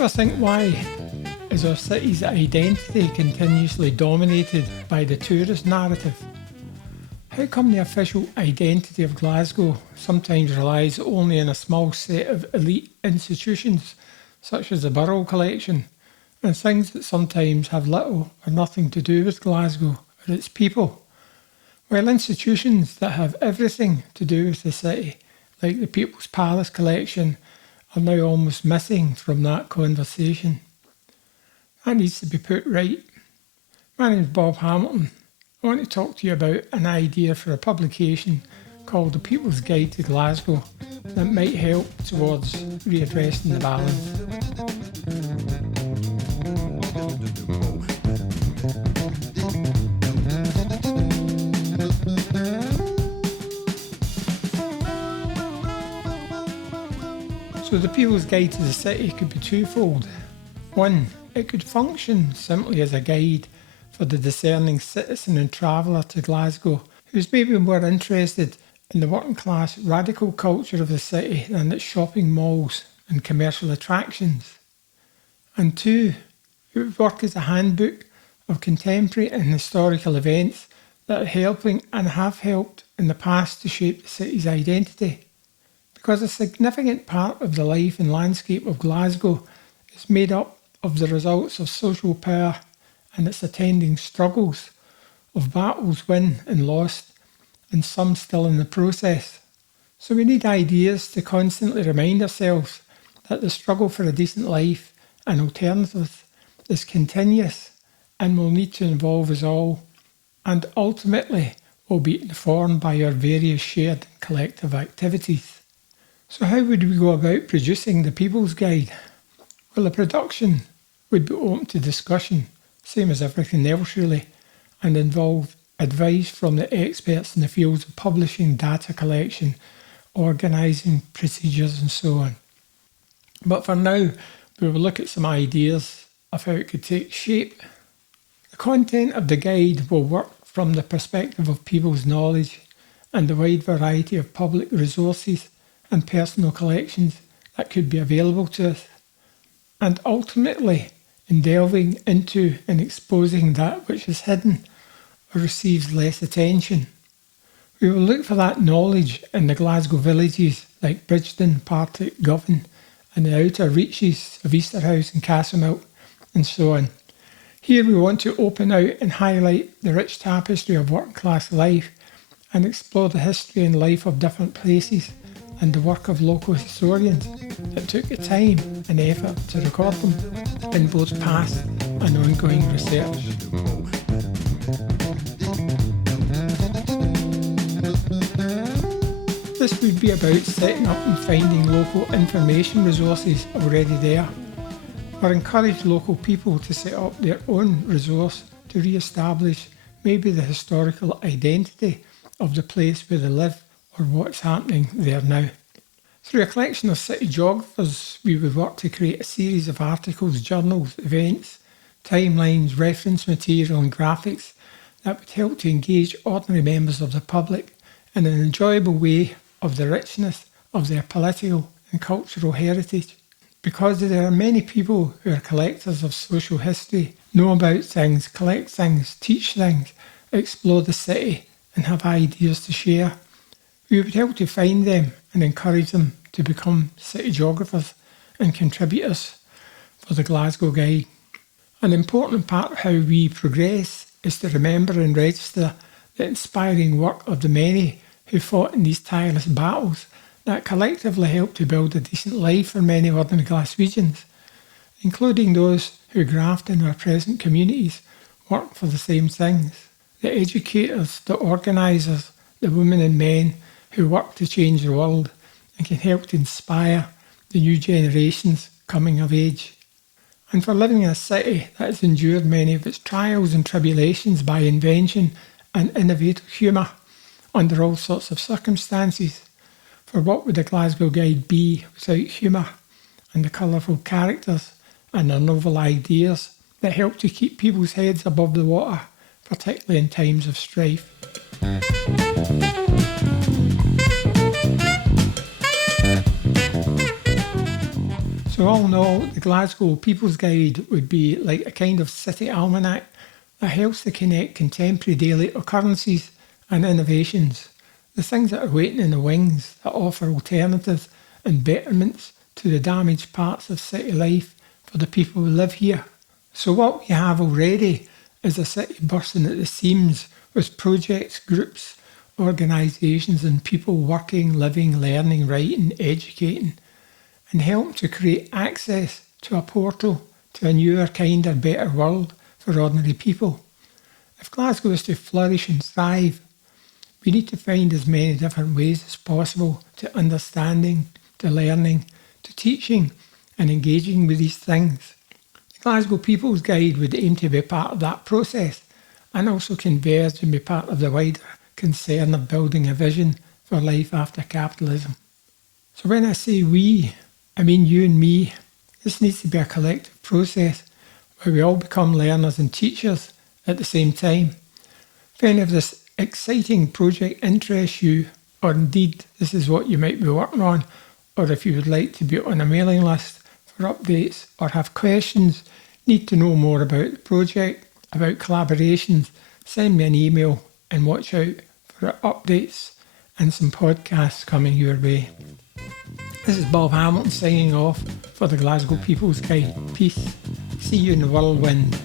ever think why is our city's identity continuously dominated by the tourist narrative? How come the official identity of Glasgow sometimes relies only on a small set of elite institutions, such as the Borough Collection, and things that sometimes have little or nothing to do with Glasgow or its people, while institutions that have everything to do with the city, like the People's Palace Collection, are now almost missing from that conversation? That needs to be put right. My name is Bob Hamilton. I want to talk to you about an idea for a publication called The People's Guide to Glasgow that might help towards readdressing the balance. So the People's Guide to the City could be twofold. One, it could function simply as a guide for the discerning citizen and traveller to Glasgow who's maybe more interested in the working class radical culture of the city than its shopping malls and commercial attractions. And two, it would work as a handbook of contemporary and historical events that are helping and have helped in the past to shape the city's identity. Because a significant part of the life and landscape of Glasgow is made up of the results of social power and its attending struggles, of battles won and lost, and some still in the process. So we need ideas to constantly remind ourselves that the struggle for a decent life and alternatives is continuous and will need to involve us all, and ultimately will be informed by our various shared and collective activities. So how would we go about producing the People's Guide? Well, the production would be open to discussion, same as everything else really, and involve advice from the experts in the fields of publishing, data collection, organising procedures and so on. But for now, we will look at some ideas of how it could take shape. The content of the guide will work from the perspective of people's knowledge and the wide variety of public resources and personal collections that could be available to us, and ultimately in delving into and exposing that which is hidden or receives less attention. We will look for that knowledge in the Glasgow villages like Bridgeton, Partick, Govan, and the outer reaches of Easterhouse and Castlemilk, and so on. Here we want to open out and highlight the rich tapestry of working class life and explore the history and life of different places and the work of local historians that took the time and effort to record them in both past and ongoing research. This would be about setting up and finding local information resources already there, or encourage local people to set up their own resource to re-establish maybe the historical identity of the place where they live or what's happening there now. Through a collection of city geographers, we would work to create a series of articles, journals, events, timelines, reference material and graphics that would help to engage ordinary members of the public in an enjoyable way of the richness of their political and cultural heritage. Because there are many people who are collectors of social history, know about things, collect things, teach things, explore the city and have ideas to share, we would help to find them and encourage them to become city geographers and contributors for the Glasgow Guide. An important part of how we progress is to remember and register the inspiring work of the many who fought in these tireless battles that collectively helped to build a decent life for many ordinary Glaswegians, including those who graft in our present communities, work for the same things. The educators, the organisers, the women and men who work to change the world and can help to inspire the new generations coming of age. And for living in a city that has endured many of its trials and tribulations by invention and innovative humour under all sorts of circumstances, for what would the Glasgow Guide be without humour and the colourful characters and the novel ideas that help to keep people's heads above the water, particularly in times of strife? So So all in all, the Glasgow People's Guide would be like a kind of city almanac that helps to connect contemporary daily occurrences and innovations, the things that are waiting in the wings that offer alternatives and betterments to the damaged parts of city life for the people who live here. So what we have already is a city bursting at the seams with projects, groups, organisations and people working, living, learning, writing, educating, and help to create access to a portal to a newer, kinder, better world for ordinary people. If Glasgow is to flourish and thrive, we need to find as many different ways as possible to understanding, to learning, to teaching and engaging with these things. The Glasgow People's Guide would aim to be part of that process and also converge and be part of the wider concern of building a vision for life after capitalism. So when I say we, I mean you and me. This needs to be a collective process where we all become learners and teachers at the same time. If any of this exciting project interests you, or indeed this is what you might be working on, or if you would like to be on a mailing list for updates or have questions, need to know more about the project, about collaborations, send me an email and watch out for updates and some podcasts coming your way. This is Bob Hamilton signing off for the Glasgow People's Guide. Peace. See you in the whirlwind.